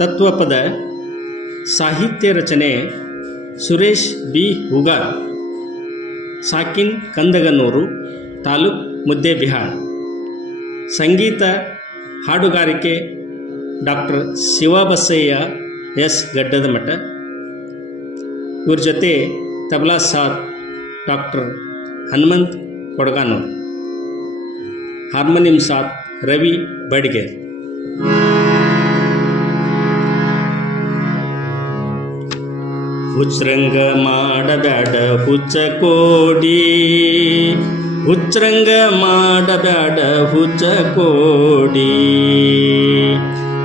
ತತ್ವಪದ ಸಾಹಿತ್ಯ ರಚನೆ ಸುರೇಶ್ ಬಿ ಹುಗಾರ್, ಸಾಕಿನ್ ಕಂದಗನೂರು, ತಾಲೂಕ್ ಮುದ್ದೇಬಿಹಾಳ್. ಸಂಗೀತ ಹಾಡುಗಾರಿಕೆ ಡಾಕ್ಟರ್ ಶಿವಬಸಯ್ಯ ಎಸ್ ಗಡ್ಡದಮಠ. ಇವ್ರ ಜೊತೆ ತಬಲಾ ಸಾಥ್ ಡಾಕ್ಟರ್ ಹನುಮಂತ್ ಕೊಡಗಾನೂರ್. ಹಾರ್ಮೋನಿಯಂ ಸಾಥ್ ರವಿ ಬಡ್ಗೇರ್. ಹುಚ್ರಂಗ ಮಾಡಬ್ಯಾಡ ಹುಚ್ಚ ಕೋಡಿ, ಹುಚ್ರಂಗ ಮಾಡಬ್ಯಾಡ ಹುಚ್ಚ ಕೋಡಿ,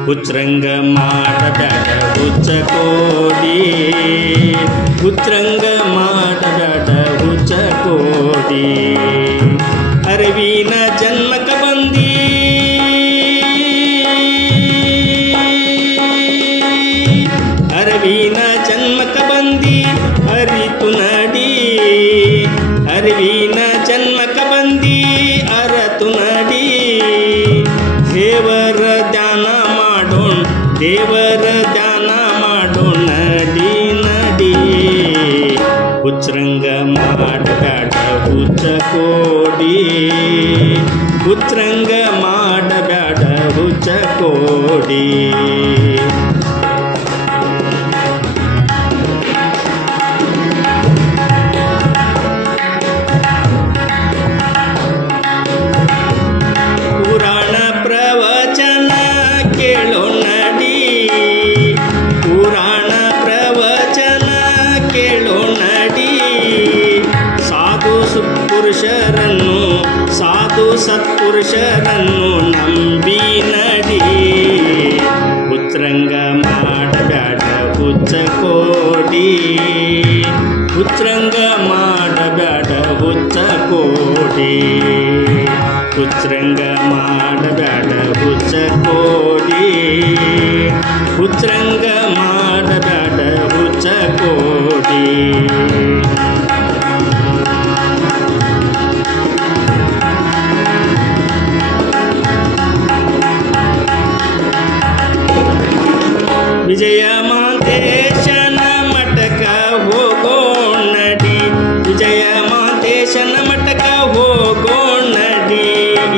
ಹುಚ್ರಂಗ ಮಾಡಬ್ಯಾಡ ಹುಚ್ಚ ಕೋಡಿ, ಹುಚ್ರಂಗ ಮಾಡಬ್ಯಾಡ ಹುಚ್ಚ ಕೋಡಿ. ಅರಿವಿನ ಜನ್ಮಕ ಬಂದಿ, ಅರಿವಿನ ಜನ್ಮಕ ಬಂದಿ ಅರಿತು ನಡಿ, ಅರಿವಿನ ಜನ್ಮಕ ಬಂದಿ ಅರತು ನಡಿ. ದೇವರ ಧ್ಯಾನ ಮಾಡೋಣ, ದೇವರ ಧ್ಯಾನ ಮಾಡೋಣ ನಡಿ ನಡಿ. ಹುಚ್ರಂಗ ಮಾಡಬ್ಯಾಡ ಹುಚ್ಚ ಕೋಡಿ, ಹುಚ್ರಂಗ ಮಾಡಬ್ಯಾಡ ಹುಚ್ಚ ಕೋಡಿ. ಪುರಾಣ ಪ್ರವಚನ ಕೇಳೋ ನಡಿ, ಪುರಾಣ ಪ್ರವಚನ ಕೇಳೋ ನಡಿ. ಸಾಧು ಸತ್ಪುರುಷರನ್ನು, ಸಾಧು ಸತ್ಪುರುಷರನ್ನು ನಂಬಿ ನಡಿ. ಹುಚ್ರಂಗ ಮಾಡಬ್ಯಾಡ ಹುಚ್ಚ ಕೋಡಿ, ಹುಚ್ರಂಗ ಮಾಡಬ್ಯಾಡ ಹುಚ್ಚ ಕೋಡಿ, ಹುಚ್ರಂಗ ಮಾಡಬ್ಯಾಡ ಹುಚ್ಚ ಕೋಡಿ, ಹುಚ್ರಂಗ ಮಾಡಬ್ಯಾಡ ಹುಚ್ಚ ಕೋಡಿ. ವಿಜಯ ಮಾಂತೇಶನ ಮಠಕ ಹೋಗೋಣ ನಡಿ, ವಿಜಯ ಮಾಂತೇಶನ ಮಠಕ ಹೋಗೋಣ ನಡಿ.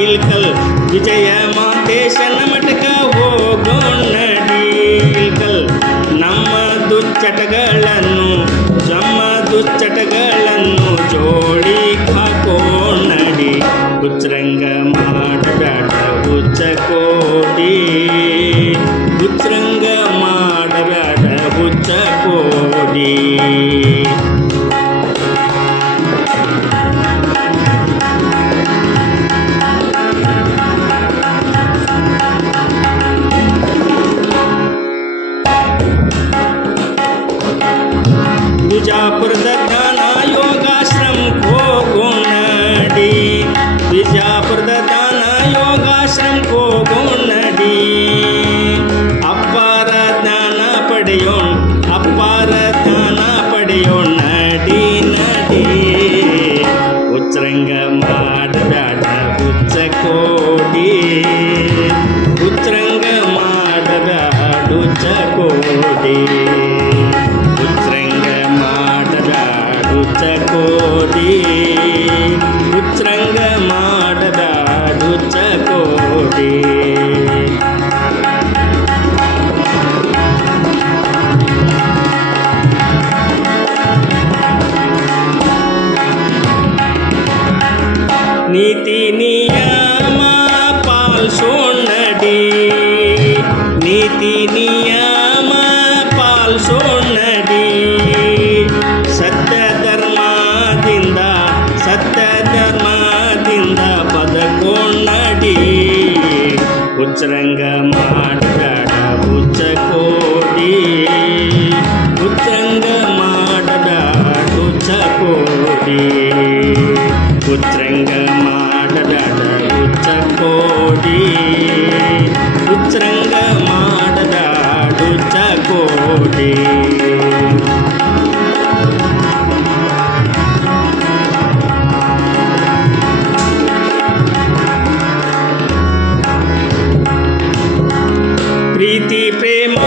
ಇಲ್ಕಲ್ ವಿಜಯ ಮಾಂತೇಶನ ಮಠಕ ಹೋಗೋಣ ನಡಿ. ಇಲ್ಕಲ್ ನಮ್ಮ ದುಶ್ಚಟಗಳನ್ನು, ನಮ್ಮ ದುಶ್ಚಟಗಳನ್ನು ಜೋಡಿ ಹಾಕೋಣ ನಡಿ. ಹುಚ್ರಂಗ ಮಾಡಬ್ಯಾಡ ಹುಚ್ಚ ಕೋಡಿ, ಹುಚ್ರಂಗ ಮಾಡಬ್ಯಾಡ ಹುಚ್ಚ ಕೋಡಿ. ಬಿಜಾಪುರದ ಜ್ಞಾನ ಯೋಗಾಶ್ರಮ ಹೋಗೋಣ ನಡಿ, ಬಿಜಾಪುರದ ಜ್ಞಾನ ಯೋಗಾಶ್ರಮ ಹೋಗೋಣ ನಡಿ. ಅಪ್ಪಾರ ಜ್ಞಾನ ಪಡೆಯೋಣ, ಅಪ್ಪಾರ ಜ್ಞಾನ ಪಡೆಯೋಣ ನಡಿ ನಡಿ. ಹುಚ್ರಂಗ ಮಾಡಬ್ಯಾಡ ಹುಚ್ಚ ಕೋಡಿ, ಹುಚ್ರಂಗ ಮಾಡಬ್ಯಾಡ ಹುಚ್ಚ ಕೋಡಿ, ಹುಚ್ರಂಗ ಮಾಡಬ್ಯಾಡ ಹುಚ್ಚ ಕೋಡಿ, ಹುಚ್ರಂಗ ಮಾಡಬ್ಯಾಡ ಹುಚ್ಚ ಕೋಡಿ. ನೀತಿ ನಿಯಮ ಪಾಲಿಸೋಣ ನಡಿ, ನೀತಿ ನಿಯಮ ಪಾಲಿಸೋಣ ನಡಿ. ಸತ್ಯ ಧರ್ಮದಿಂದ, ಸತ್ಯ ಧರ್ಮದಿಂದ ಬದುಕೋಣ ನಡಿ. ಹುಚ್ರಂಗ ಮಾಡಬ್ಯಾಡ ಹುಚ್ಚ ಕೋಡಿ, ಹುಚ್ರಂಗ ಮಾಡಬ್ಯಾಡ ಹುಚ್ಚ ಕೋಡಿ, ಹುಚ್ರಂಗ ಮಾಡಬ್ಯಾಡ ಹುಚ್ಚ ಕೋಡಿ, ಹುಚ್ರಂಗ ಮಾಡಬ್ಯಾಡ ಹುಚ್ಚ ಕೋಡಿ. ಪ್ರೀತಿ ಪ್ರೇಮ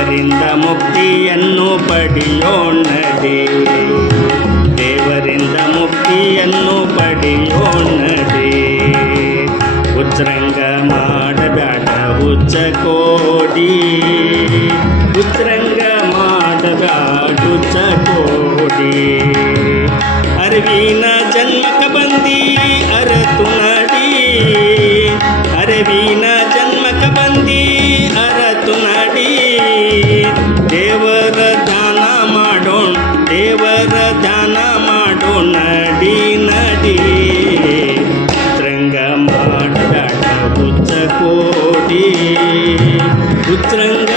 ದೇವರಿಂದ ಮುಕ್ತಿಯನ್ನು ಪಡೆಯೋಣದೆ, ದೇವರಿಂದ ಮುಕ್ತಿಯನ್ನು ಪಡೆಯೋಣದೆ. ಉಚ್ರಂಗ ಮಾಡಬೇಡ ಹುಚ್ಚ ಕೋಡಿ, ಉಚ್ರಂಗ ಮಾಡಬೇಡ ಹುಚ್ಚ ಕೋಡಿ. ಅರಿವಿನ ಜನ್ಮಕ ಬಂದಿ ಅರತು ನಡಿ, ಅರಿವಿನ ಜನ್ಮಕ ಬಂದಿ ಅರತು ನಡಿ. ದೇವರ ಧ್ಯಾನ ಮಾಡೋಣ, ದೇವರ ಧ್ಯಾನ ಮಾಡೋಣ, ನಡಿ ನಡಿ. ಉಚ್ರಂಗ ಮಾಡಬೇಡ ಹುಚ್ಚ ಕೋಡಿ, ಉಚ್ರಂಗ